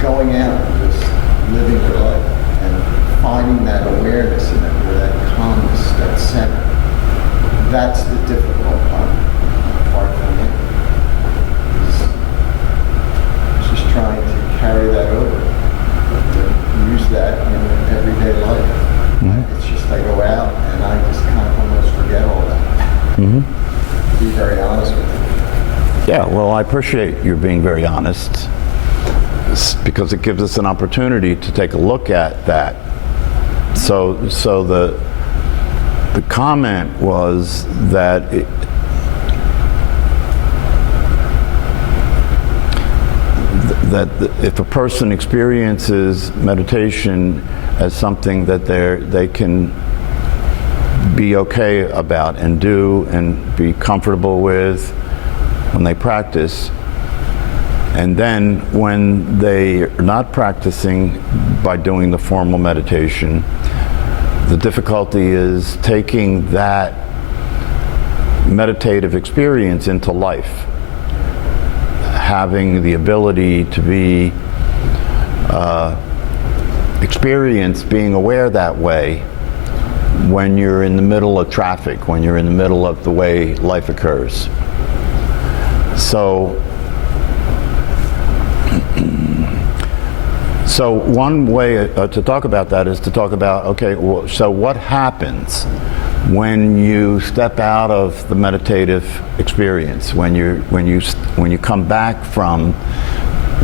going out and just living your life and finding that awareness in it, or that calmness, that center. That's the difficult part for me. Is just trying to carry that over, to use that in everyday life. Mm-hmm. It's just I go out and I just kind of almost forget all that. Mm-hmm. To be very honest with you. Yeah, well, I appreciate you being very honest, because it gives us an opportunity to take a look at that. So the comment was that if a person experiences meditation as something that they can be okay about and do and be comfortable with when they practice, and then when they are not practicing by doing the formal meditation, the difficulty is taking that meditative experience into life, having the ability to be experience being aware that way when you're in the middle of traffic, when you're in the middle of the way life occurs. So one way to talk about that is to talk about, okay, well, so what happens when you step out of the meditative experience, when you come back from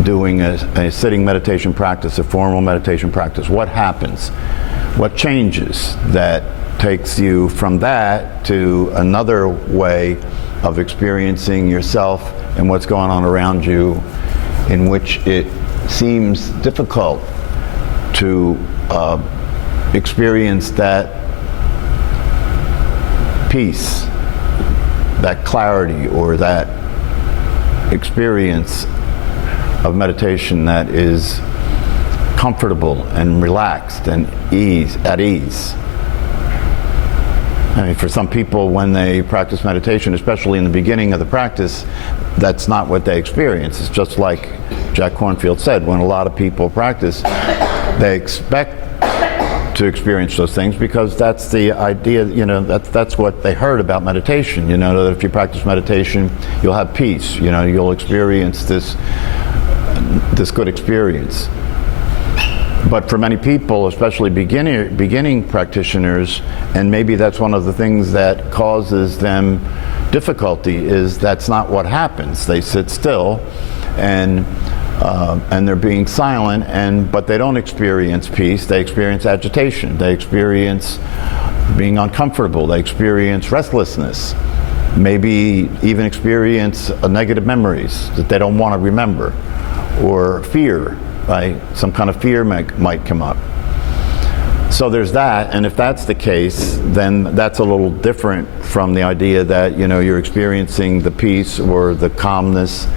doing a sitting meditation practice, a formal meditation practice? What happens? What changes that takes you from that to another way of experiencing yourself and what's going on around you, in which it seems difficult to experience that peace, that clarity, or that experience of meditation that is comfortable and relaxed and at ease. I mean, for some people, when they practice meditation, especially in the beginning of the practice, that's not what they experience. It's just like Jack Kornfield said, when a lot of people practice, they expect to experience those things because that's the idea, that's what they heard about meditation, that if you practice meditation, you'll have peace, you'll experience this good experience. But for many people, especially beginning practitioners, and maybe that's one of the things that causes them difficulty, is that's not what happens. They sit still and they're being silent, but they don't experience peace. They experience agitation. They experience being uncomfortable. They experience restlessness. Maybe even experience negative memories that they don't want to remember, or fear. Right? Some kind of fear might come up. So there's that, and if that's the case, then that's a little different from the idea that you're experiencing the peace or the calmness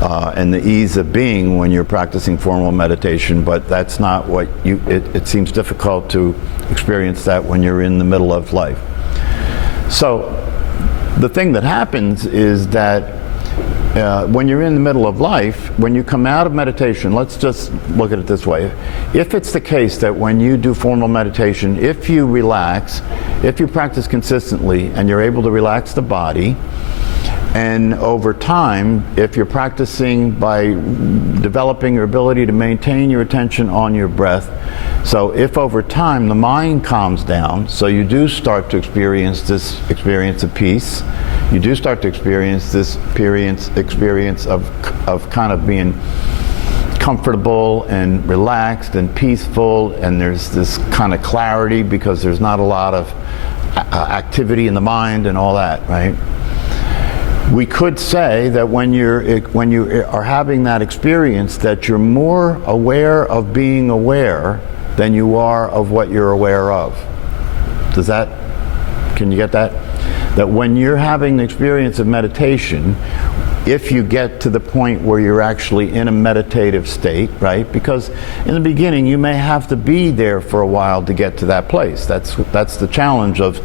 and the ease of being when you're practicing formal meditation. But that's not what it seems difficult to experience that when you're in the middle of life. So the thing that happens is that when you're in the middle of life, when you come out of meditation, let's just look at it this way. If it's the case that when you do formal meditation, if you relax, if you practice consistently and you're able to relax the body, and over time, if you're practicing by developing your ability to maintain your attention on your breath, so if over time the mind calms down, so you do start to experience this experience of peace, you do start to experience this experience of kind of being comfortable and relaxed and peaceful, and there's this kind of clarity because there's not a lot of activity in the mind and all that, right? We could say that when you are having that experience, that you're more aware of being aware than you are of what you're aware of. Can you get that? That when you're having the experience of meditation, if you get to the point where you're actually in a meditative state, right? Because in the beginning you may have to be there for a while to get to that place. That's the challenge of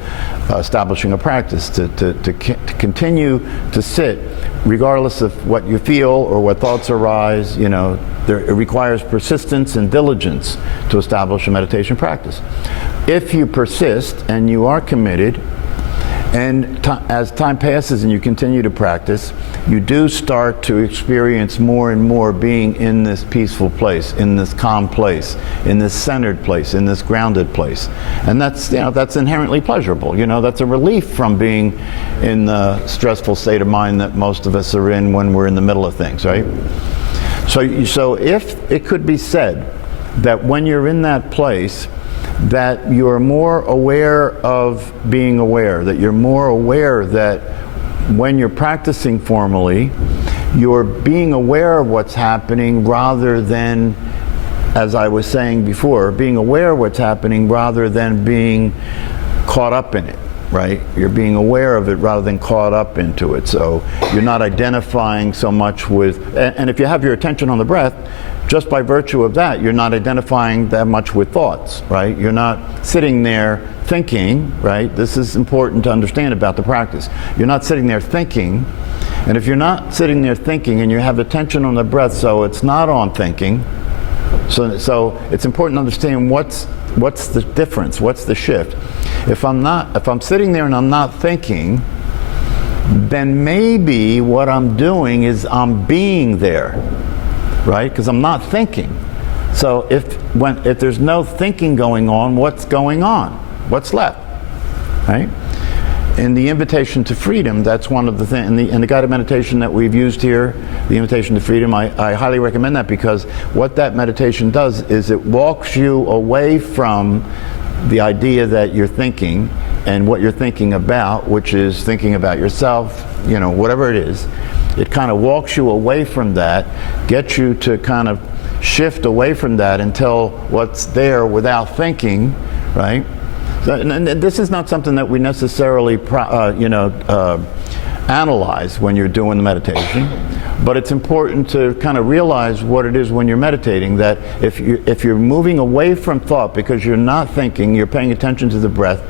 establishing a practice, to continue to sit regardless of what you feel or what thoughts arise. You know, it requires persistence and diligence to establish a meditation practice. If you persist and you are committed, and as time passes and you continue to practice, you do start to experience more and more being in this peaceful place, in this calm place, in this centered place, in this grounded place. And that's, you know, that's inherently pleasurable. You know, that's a relief from being in the stressful state of mind that most of us are in when we're in the middle of things, right? So if it could be said that when you're in that place, that you're more aware of being aware, that you're more aware that when you're practicing formally, you're being aware of what's happening rather than, as I was saying before, being aware of what's happening rather than being caught up in it, right? You're being aware of it rather than caught up into it. So you're not identifying so much with, and if you have your attention on the breath, just by virtue of that, you're not identifying that much with thoughts, right? You're not sitting there thinking, right? This is important to understand about the practice. You're not sitting there thinking, and if you're not sitting there thinking and you have attention on the breath, so it's not on thinking, so it's important to understand what's the difference, what's the shift. If I'm sitting there and I'm not thinking, then maybe what I'm doing is I'm being there, right? Because I'm not thinking. So if there's no thinking going on, what's going on? What's left, right? In the Invitation to Freedom, that's one of the things, in the guided meditation that we've used here, the Invitation to Freedom, I highly recommend that, because what that meditation does is it walks you away from the idea that you're thinking and what you're thinking about, which is thinking about yourself, you know, whatever it is. It kind of walks you away from that, gets you to kind of shift away from that until what's there without thinking, right? And this is not something that we necessarily, analyze when you're doing the meditation, but it's important to kind of realize what it is when you're meditating, that if you're moving away from thought because you're not thinking, you're paying attention to the breath,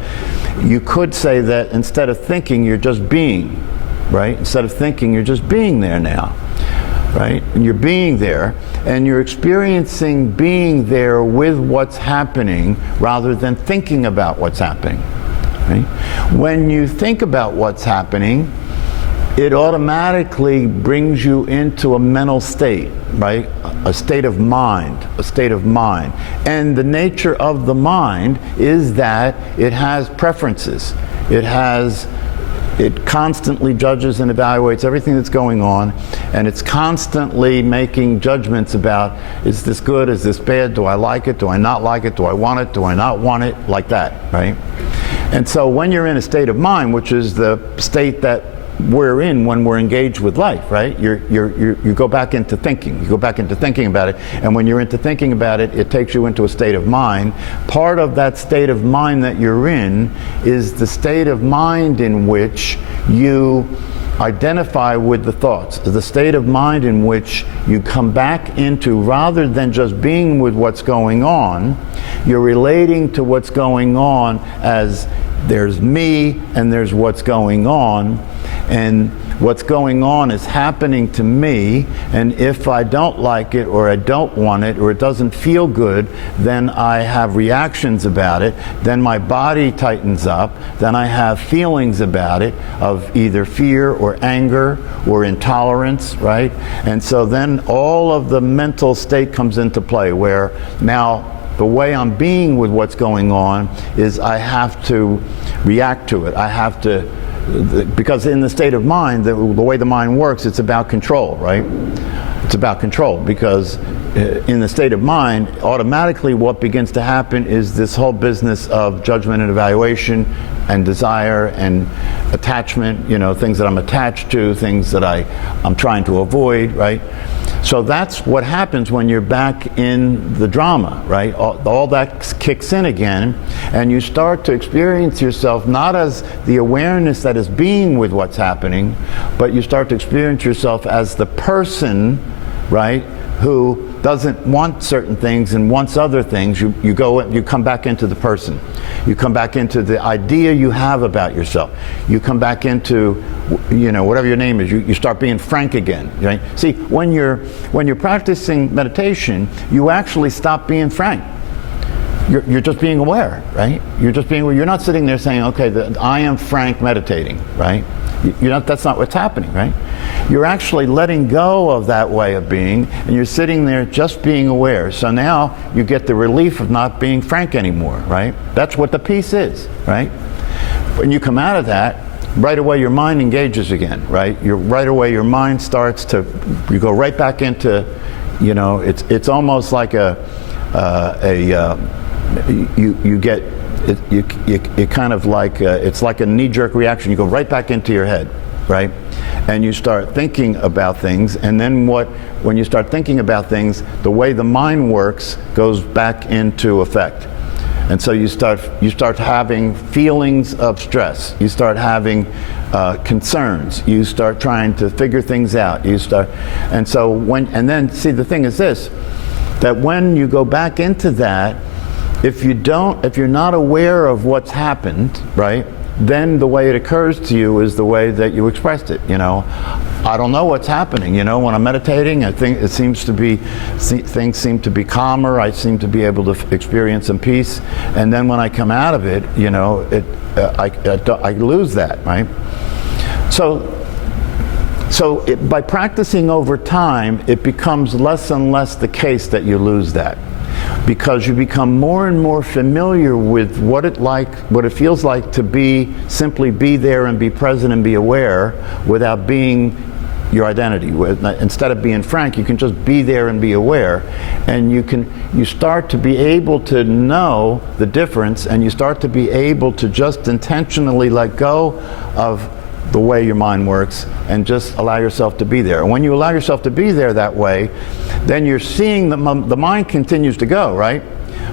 you could say that instead of thinking, you're just being. Right? Instead of thinking, you're just being there now, right? And you're being there, and you're experiencing being there with what's happening rather than thinking about what's happening, right? When you think about what's happening, it automatically brings you into a mental state, right? A state of mind, And the nature of the mind is that it has preferences. It constantly judges and evaluates everything that's going on, and it's constantly making judgments about, is this good, is this bad, do I like it, do I not like it, do I want it, do I not want it, like that, right? And so when you're in a state of mind, which is the state that we're in when we're engaged with life, right? You go back into thinking. You go back into thinking about it, and when you're into thinking about it, it takes you into a state of mind. Part of that state of mind that you're in is the state of mind in which you identify with the thoughts, the state of mind in which you come back into, rather than just being with what's going on, you're relating to what's going on as there's me and there's what's going on. And what's going on is happening to me, and if I don't like it, or I don't want it, or it doesn't feel good, then I have reactions about it, then my body tightens up, then I have feelings about it of either fear or anger or intolerance, right? And so then all of the mental state comes into play, where now the way I'm being with what's going on is I have to react to it. I have to, because in the state of mind, the way the mind works, it's about control, right? It's about control, because in the state of mind, automatically what begins to happen is this whole business of judgment and evaluation and desire and attachment, you know, things that I'm attached to, things that I'm trying to avoid, right? So that's what happens when you're back in the drama, right? All that kicks in again, and you start to experience yourself not as the awareness that is being with what's happening, but you start to experience yourself as the person, right, who doesn't want certain things and wants other things. You come back into the person. You come back into the idea you have about yourself. You come back into, whatever your name is. You start being frank again, right? See, when you're practicing meditation, you actually stop being frank. You're just being aware, right? You're just being aware. You're not sitting there saying, okay, I am Frank meditating, right? That's not what's happening, right? You're actually letting go of that way of being, and you're sitting there just being aware. So now you get the relief of not being frank anymore, right? That's what the peace is, right? When you come out of that, right away your mind engages again, right? Right away your mind starts to, you go right back into, it's almost like you get, it kind of like, it's like a knee-jerk reaction. You go right back into your head, right? And you start thinking about things, and then when you start thinking about things, the way the mind works goes back into effect. And so you start having feelings of stress. You start having concerns. You start trying to figure things out. And then the thing is this, that when you go back into that, if you're not aware of what's happened, right, then the way it occurs to you is the way that you expressed it. I don't know what's happening. When I'm meditating, I think things seem to be calmer. I seem to be able to experience some peace. And then when I come out of it, I lose that, right? So by practicing over time, it becomes less and less the case that you lose that, because you become more and more familiar with what it feels like to simply be there and be present and be aware without being your identity. Instead of being frank, you can just be there and be aware, and you start to be able to know the difference, and you start to be able to just intentionally let go of the way your mind works and just allow yourself to be there. And when you allow yourself to be there that way, then you're seeing the mind continues to go, right?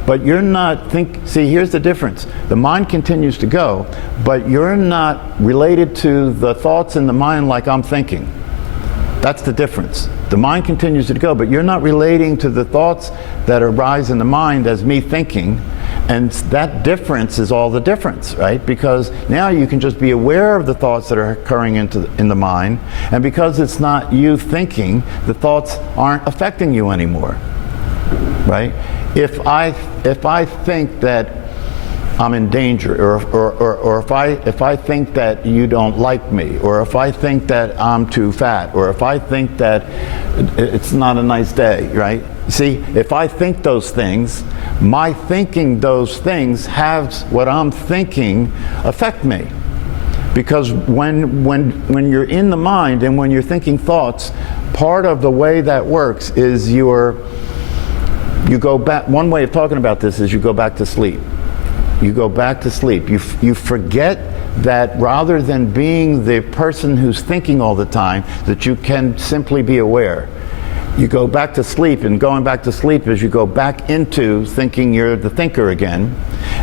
But you're not see, here's the difference. The mind continues to go, but you're not related to the thoughts in the mind like I'm thinking. That's the difference. The mind continues to go, but you're not relating to the thoughts that arise in the mind as me thinking. And that difference is all the difference, right? Because now you can just be aware of the thoughts that are occurring in the mind, and because it's not you thinking, the thoughts aren't affecting you anymore, right? If I think that I'm in danger, or if I think that you don't like me, or if I think that I'm too fat, or if I think that it's not a nice day, right? See, if I think those things, my thinking those things has what I'm thinking affect me. Because when you're in the mind and when you're thinking thoughts, part of the way that works is you go back. One way of talking about this is you go back to sleep. You go back to sleep. You forget that rather than being the person who's thinking all the time, that you can simply be aware. You go back to sleep, and going back to sleep is you go back into thinking you're the thinker again,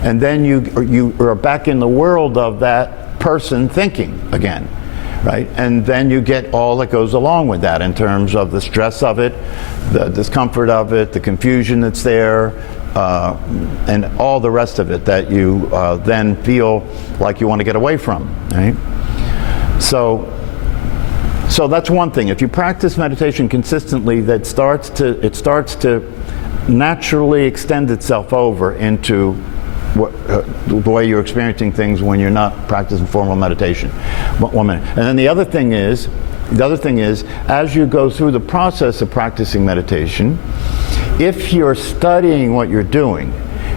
and then you are back in the world of that person thinking again, right? And then you get all that goes along with that in terms of the stress of it, the discomfort of it, the confusion that's there, and all the rest of it that you then feel like you want to get away from, right? So that's one thing. If you practice meditation consistently, it starts to naturally extend itself over into the way you're experiencing things when you're not practicing formal meditation. 1 minute. And then the other thing is, as you go through the process of practicing meditation, if you're studying what you're doing,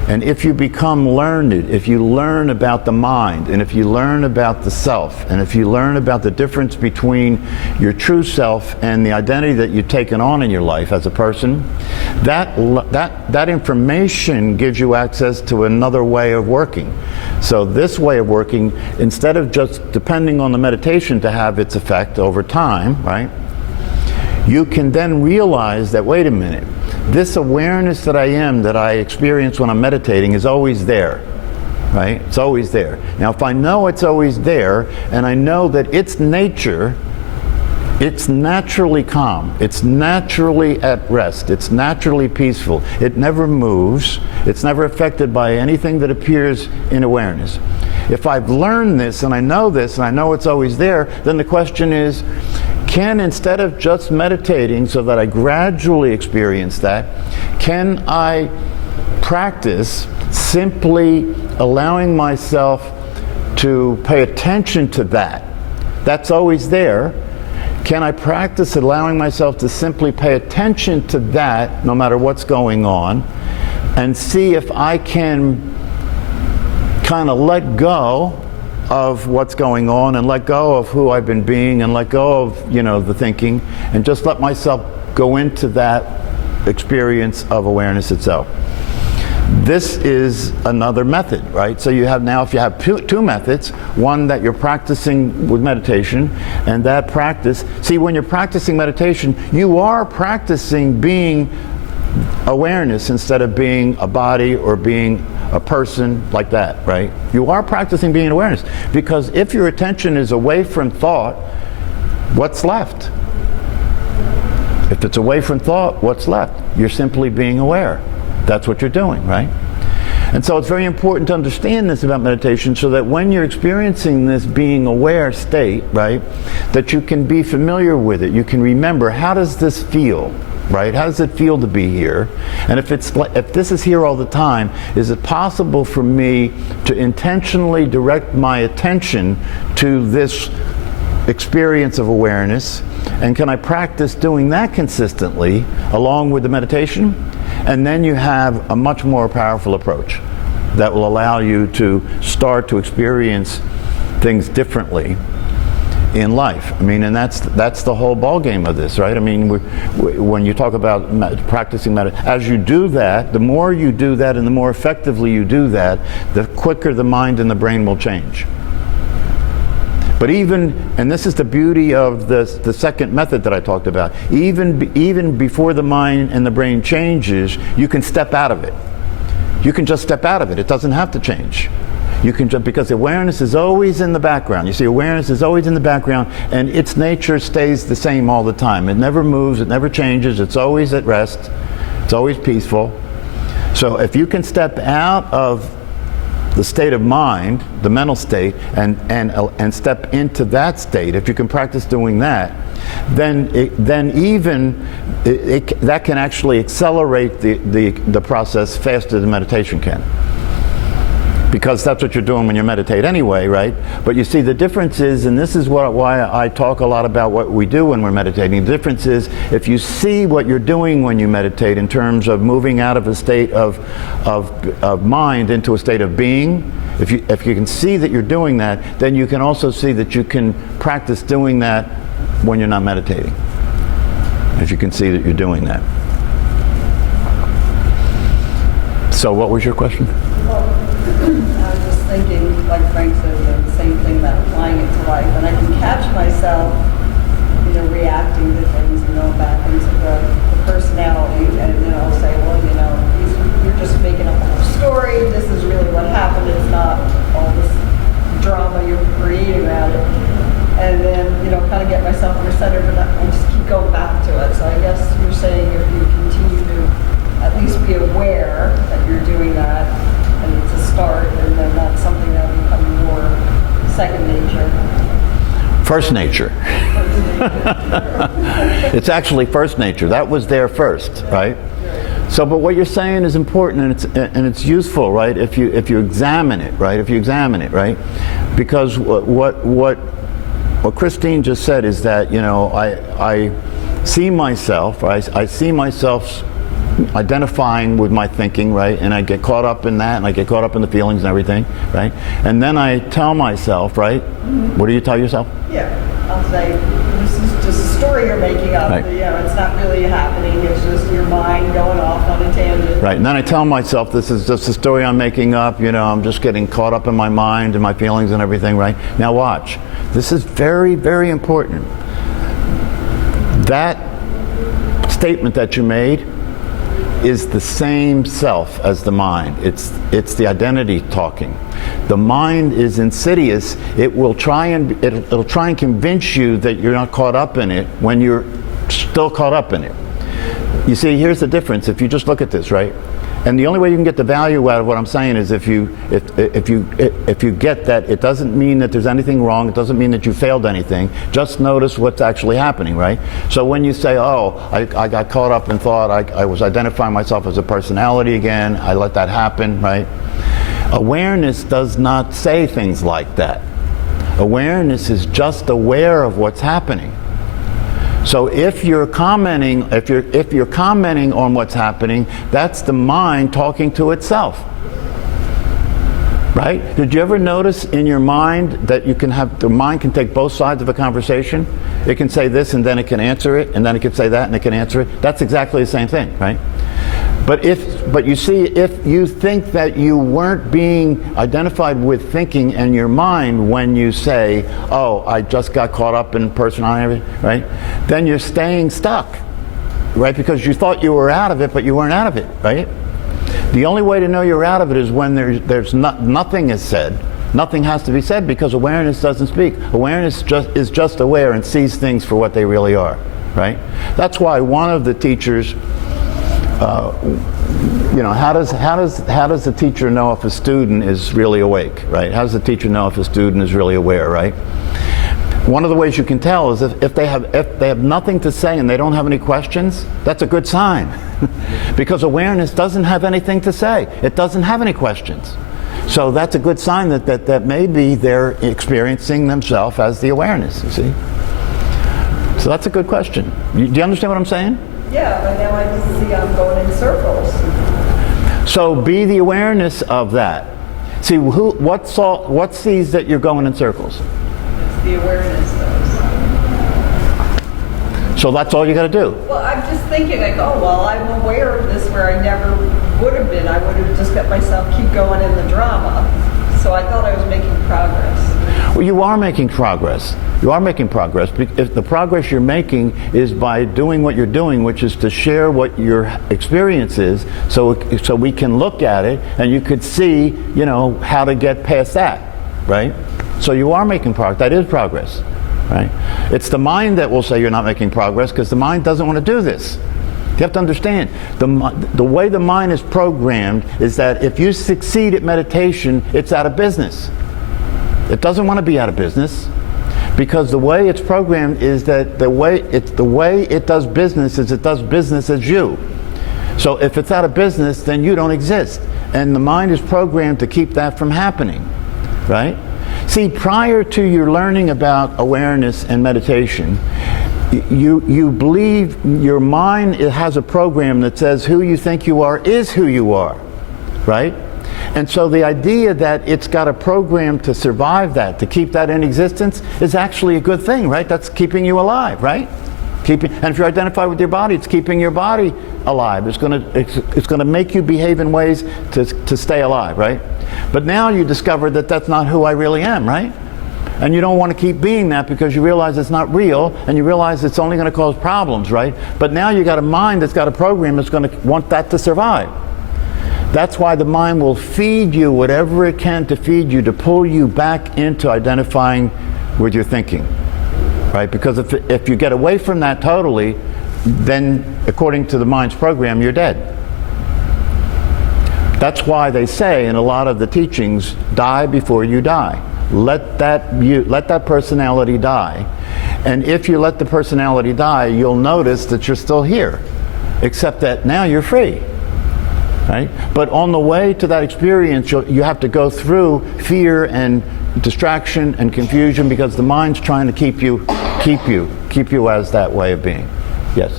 and if you become learned, if you learn about the mind, and if you learn about the self, and if you learn about the difference between your true self and the identity that you've taken on in your life as a person, that information gives you access to another way of working. So this way of working, instead of just depending on the meditation to have its effect over time, right? you can then realize that, wait a minute, this awareness that I experience when I'm meditating is always there, right? It's always there. Now, if I know it's always there, and I know that its nature, it's naturally calm, it's naturally at rest, it's naturally peaceful, it never moves, it's never affected by anything that appears in awareness. If I've learned this, and I know this, and I know it's always there, then the question is, can, instead of just meditating so that I gradually experience that, can I practice simply allowing myself to pay attention to that? That's always there. Can I practice allowing myself to simply pay attention to that, no matter what's going on, and see if I can kind of let go of what's going on and let go of who I've been being and let go of, the thinking, and just let myself go into that experience of awareness itself. This is another method, right? So you have now, if you have two methods, one that you're practicing with meditation, and that practice, see, when you're practicing meditation, you are practicing being awareness instead of being a body or being a person like that, right? You are practicing being awareness, because if your attention is away from thought, what's left? If it's away from thought, what's left? You're simply being aware. That's what you're doing, right? And so it's very important to understand this about meditation, so that when you're experiencing this being aware state, right, that you can be familiar with it. You can remember, how does this feel? Right? How does it feel to be here? And if this is here all the time, is it possible for me to intentionally direct my attention to this experience of awareness? And can I practice doing that consistently along with the meditation? And then you have a much more powerful approach that will allow you to start to experience things differently in life. I mean, and that's the whole ball game of this, right? I mean, when you talk about practicing meditation, as you do that, the more you do that and the more effectively you do that, the quicker the mind and the brain will change. But and this is the beauty of the second method that I talked about, even before the mind and the brain changes, you can step out of it. You can just step out of it. It doesn't have to change. You can just, because awareness is always in the background. You see, awareness is always in the background, and its nature stays the same all the time. It never moves, it never changes, it's always at rest, it's always peaceful. So if you can step out of the state of mind, the mental state, and step into that state, if you can practice doing that, then that can actually accelerate the process faster than meditation can. Because that's what you're doing when you meditate anyway, right? But you see, the difference is, and this is why I talk a lot about what we do when we're meditating, the difference is, if you see what you're doing when you meditate in terms of moving out of a state of mind into a state of being, if you can see that you're doing that, then you can also see that you can practice doing that when you're not meditating. If you can see that you're doing that. So what was your question? I was just thinking, like Frank said, the same thing about applying it to life, and I can catch myself, reacting to things and going back into the personality, and then I'll say, well, you're just making up a whole story. This is really what happened. It's not all this drama you're creating around it. And then, kind of get myself centered, but I just keep going back to it. So I guess you're saying if you continue to at least be aware that you're doing that, and it's a start, and then that's something that will become more second nature. First nature. It's actually first nature. That was there first, right? So, but what you're saying is important, and it's useful, right? If you examine it, right? If you examine it, right? Because what Christine just said is that, I see myself, I see myself identifying with my thinking, right? And I get caught up in that, and I get caught up in the feelings and everything, right? And then I tell myself, right? What do you tell yourself? Yeah, I'll say, this is just a story you're making up. Right. It's not really happening. It's just your mind going off on a tangent. Right, and then I tell myself, this is just a story I'm making up, I'm just getting caught up in my mind and my feelings and everything, right? Now watch. This is very, very important. That statement that you made is the same self as the mind. It's the identity talking. The mind is insidious. It'll try and convince you that you're not caught up in it when you're still caught up in it. You see, here's the difference. If you just look at this, right? And the only way you can get the value out of what I'm saying is if you get that it doesn't mean that there's anything wrong, it doesn't mean that you failed anything, just notice what's actually happening, right? So when you say, oh, I got caught up and thought I was identifying myself as a personality again, I let that happen, right? Awareness does not say things like that. Awareness is just aware of what's happening. So if you're commenting, if you're commenting on what's happening, that's the mind talking to itself. Right? Did you ever notice in your mind that the mind can take both sides of a conversation? It can say this and then it can answer it, and then it can say that and it can answer it. That's exactly the same thing, right? But you see, if you think that you weren't being identified with thinking in your mind when you say, oh, I just got caught up in personality, right? Then you're staying stuck, right? Because you thought you were out of it, but you weren't out of it, right? The only way to know you're out of it is when nothing is said. Nothing has to be said because awareness doesn't speak. Awareness is just aware and sees things for what they really are, right? That's why one of the teachers, how does the teacher know if a student is really awake, right? How does the teacher know if a student is really aware, right? One of the ways you can tell is if they have nothing to say and they don't have any questions, that's a good sign. Because awareness doesn't have anything to say. It doesn't have any questions. So that's a good sign that maybe they're experiencing themselves as the awareness, you see? So that's a good question. Do you understand what I'm saying? Yeah, but now I just see I'm going in circles. So be the awareness of that. See, what sees that you're going in circles? It's the awareness does. So that's all you got to do. Well, I'm just thinking, like, oh, well, I'm aware of this where I never would have been. I would have just let myself keep going in the drama. So I thought I was making progress. Well, you are making progress. You are making progress. If the progress you're making is by doing what you're doing, which is to share what your experience is, so we can look at it and you could see, how to get past that, right? So you are making progress. That is progress, right? It's the mind that will say you're not making progress because the mind doesn't want to do this. You have to understand, the way the mind is programmed is that if you succeed at meditation, it's out of business. It doesn't want to be out of business because the way it's programmed is that the way it does business is it does business as you. So if it's out of business, then you don't exist. And the mind is programmed to keep that from happening, right? See, prior to your learning about awareness and meditation, you believe your mind has a program that says who you think you are is who you are, right? And so the idea that it's got a program to survive that, to keep that in existence, is actually a good thing, right? That's keeping you alive, right? And if you're identified with your body, it's keeping your body alive. It's going to make you behave in ways to stay alive, right? But now you discover that that's not who I really am, right? And you don't want to keep being that because you realize it's not real and you realize it's only going to cause problems, right? But now you got a mind that's got a program that's going to want that to survive. That's why the mind will feed you whatever it can to feed you, to pull you back into identifying with your thinking, right? Because if you get away from that totally, then according to the mind's program, you're dead. That's why they say in a lot of the teachings, die before you die. Let that personality die. And if you let the personality die, you'll notice that you're still here, except that now you're free. Right? But on the way to that experience, you have to go through fear and distraction and confusion because the mind's trying to keep you as that way of being. Yes?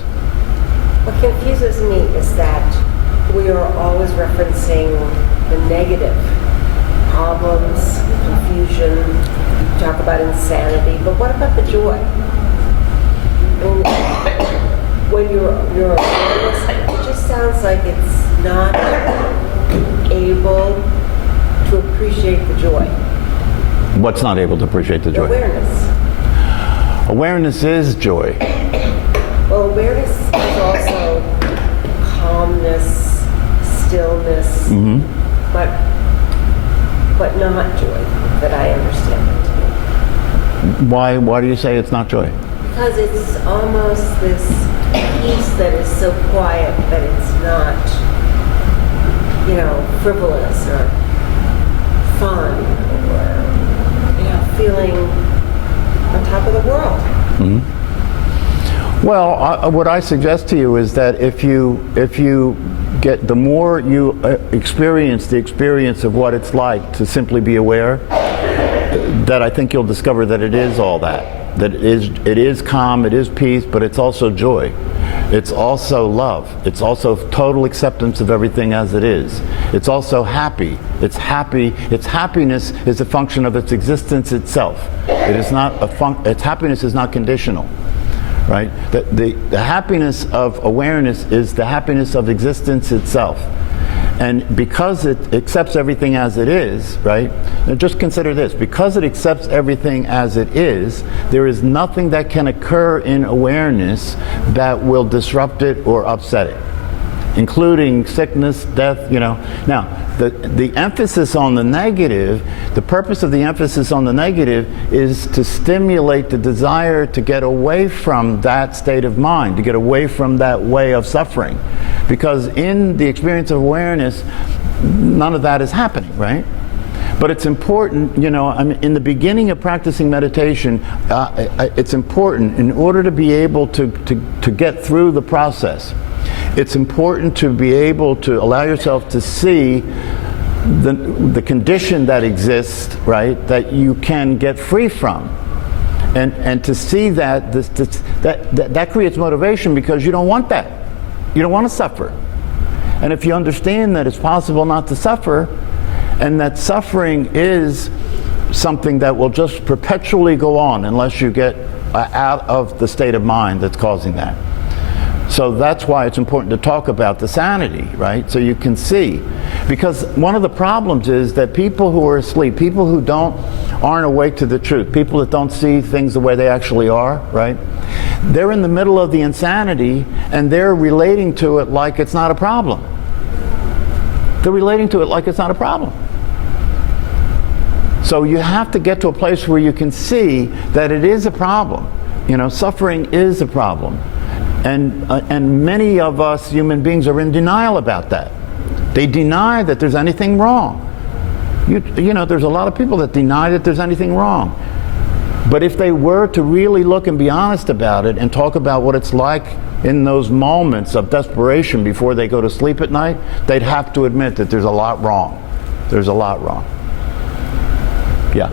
What confuses me is that we are always referencing the negative problems, confusion, you talk about insanity, but what about the joy? I mean, when you're awareness, it just sounds like it's not able to appreciate the joy. What's not able to appreciate the joy? Awareness. Awareness is joy. Well, awareness is also calmness, stillness, but not joy, that I understand it to Why do you say it's not joy? be. Because it's almost this peace that is so quiet that it's not, frivolous or fun or, feeling on top of the world. Well, what I suggest to you is that if you get, the more you experience the experience of what it's like to simply be aware, that I think you'll discover that it is all that. That it is calm, it is peace, but it's also joy. It's also love. It's also total acceptance of everything as it is. It's also happy. It's happy. Its happiness is a function of its existence itself. It is not its happiness is not conditional. Right? The happiness of awareness is the happiness of existence itself. And because it accepts everything as it is, right? Now just consider this. Because it accepts everything as it is, there is nothing that can occur in awareness that will disrupt it or upset it, including sickness, death, Now, the emphasis on the negative, the purpose of the emphasis on the negative is to stimulate the desire to get away from that state of mind, to get away from that way of suffering. Because in the experience of awareness, none of that is happening, right? But it's important, in the beginning of practicing meditation, it's important in order to be able to get through the process. It's important to be able to allow yourself to see the condition that exists, right, that you can get free from. And to see that that creates motivation, because you don't want that. You don't want to suffer. And if you understand that it's possible not to suffer, and that suffering is something that will just perpetually go on unless you get out of the state of mind that's causing that. So that's why it's important to talk about the sanity, right? So you can see. Because one of the problems is that people who are asleep, people who aren't awake to the truth, people that don't see things the way they actually are, right? They're in the middle of the insanity, and they're relating to it like it's not a problem. They're relating to it like it's not a problem. So you have to get to a place where you can see that it is a problem. Suffering is a problem. And many of us human beings are in denial about that. They deny that there's anything wrong. There's a lot of people that deny that there's anything wrong. But if they were to really look and be honest about it and talk about what it's like in those moments of desperation before they go to sleep at night, they'd have to admit that there's a lot wrong. There's a lot wrong. Yeah.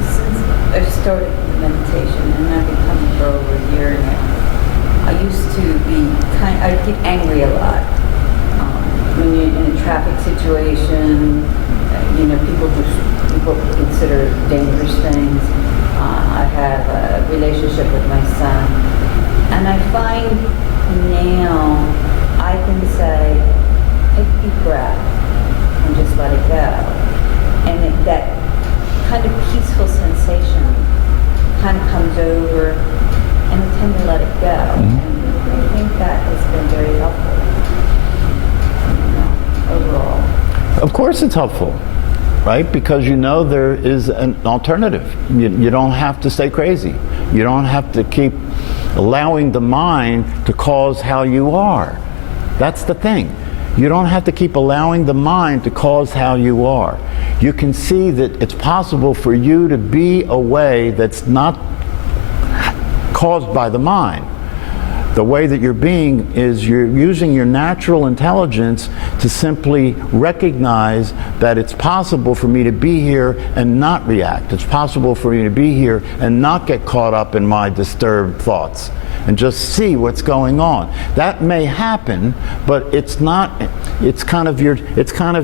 Since I've started meditation, and I've been coming for over a year now, I used to be I'd get angry a lot. When you're in a traffic situation, people consider dangerous things. I have a relationship with my son, and I find now I can say, take a deep breath and just let it go. And that kind of peaceful sensation kind of comes over, and I tend to let it go. And I think that has been very helpful overall. Of course it's helpful, right? Because there is an alternative. You don't have to stay crazy. You don't have to keep allowing the mind to cause how you are. That's the thing. You don't have to keep allowing the mind to cause how you are. You can see that it's possible for you to be a way that's not caused by the mind. The way that you're being is you're using your natural intelligence to simply recognize that it's possible for me to be here and not react. It's possible for me to be here and not get caught up in my disturbed thoughts, and just see what's going on. That may happen, but it's not. It's kind of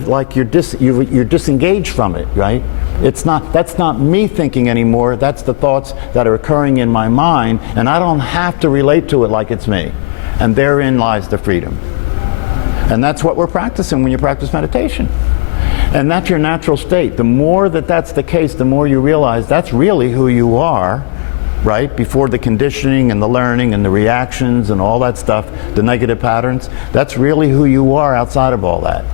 like you're disengaged from it, right? It's not. That's not me thinking anymore. That's the thoughts that are occurring in my mind, and I don't have to relate to it like it's me. And therein lies the freedom. And that's what we're practicing when you practice meditation. And that's your natural state. The more that that's the case, the more you realize that's really who you are. right? Before the conditioning and the learning and the reactions and all that stuff, the negative patterns, that's really who you are outside of all that.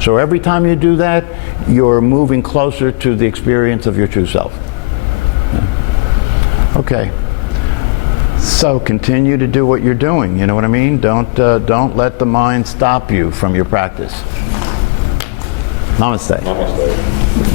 So every time you do that, you're moving closer to the experience of your true self. Yeah. Okay. So continue to do what you're doing, you know what I mean? Don't let the mind stop you from your practice. Namaste. Namaste.